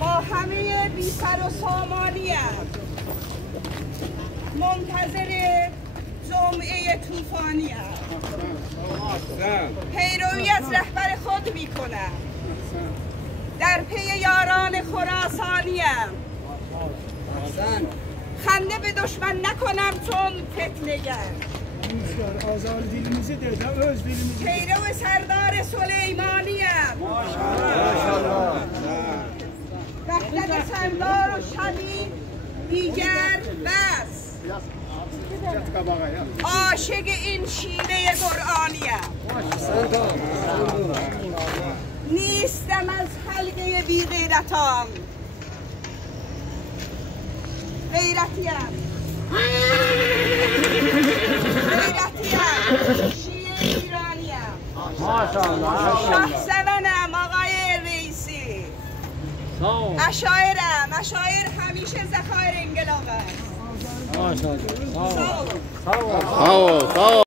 با همه بی سر و سامانیم منتظر جمعه طوفانیم پیروی از رهبر خود می کنم در پی یاران خراسانیم خنده به دشمن نکنم چون فتنه‌گر پیرو سردار سلیمانیم وحدت سردار و شدید دیگر بس عاشق این شیوه قرآنیم نیستم از حلقه بی غیرتان غیرتیم شیعه ایرانیم شاه سونم آقای رئیسی اشایر همیشه ذخایر انقلاب است.